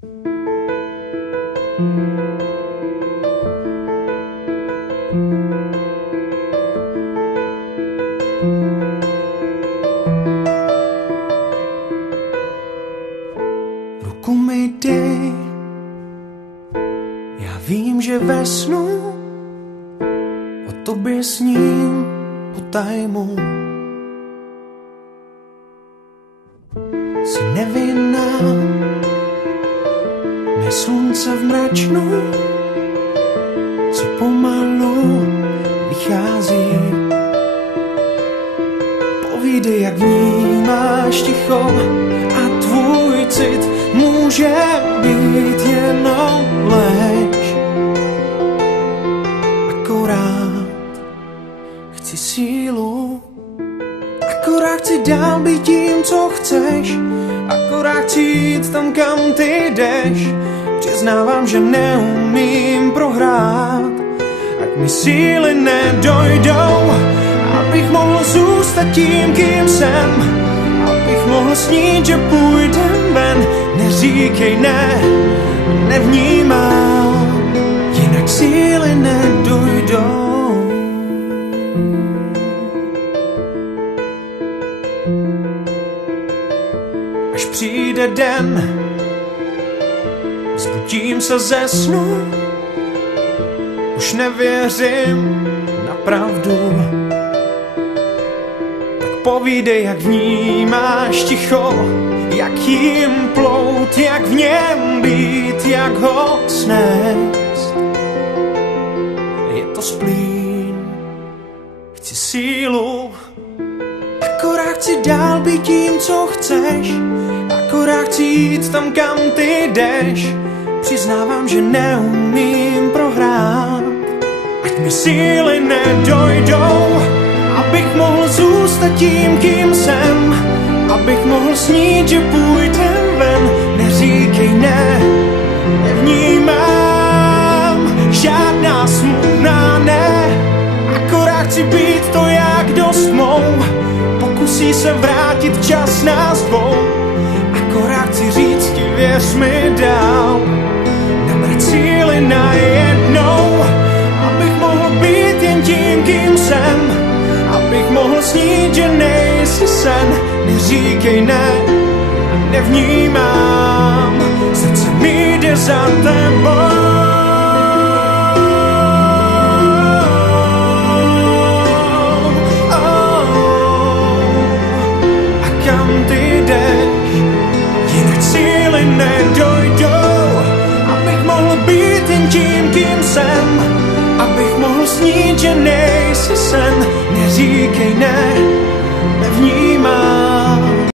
Ruku mi dej, já vím, že ve snu o tobě sním potajmu. Jsi nevinná, mé slunce v mračnu, co pomalu vychází. Povídej, jak vnímáš ticho a tvůj cit může být jenom lež. Akorát chci sílu, akorát chci dál být tím, co chceš, akorát chci jít tam, kam ty jdeš. Přiznávám, že neumím prohrát, ať mi síly nedojdou, abych mohl zůstat tím, kým jsem, abych mohl snít, že půjdem ven. Neříkej ne, nevnímám, jinak síly nedojdou. Až přijde den, zbudím se ze snu, už nevěřím na pravdu. Tak povídej, jak vnímáš ticho, jak jim plout, jak v něm být, jak ho snést. Je to splín, chci sílu, akorát chci dál být tím, co chceš, akorát chci jít tam, kam ty jdeš. Přiznávám, že neumím prohrát, ať mi síly nedojdou, abych mohl zůstat tím, kým jsem, abych mohl snít, že půjdem ven. Neříkej ne, nevnímám žádná smutná ne, akorát chci být to, jak dost mou. Pokusí se vrátit čas nás dvou, akorát chci říct ti, věř mi dál. Nabrať síly najednou, abych mohl být jen tím, kým jsem, abych mohl snít, že nejsi sen. Neříkej ne, nevnímám, srdce mi jde za tebou. A kam ty jdeš, jinak síly nedojdou, abych mohl být jen tím, kým jsem, abych mohl snít, že nejsi sen. Neříkej ne, nevnímám,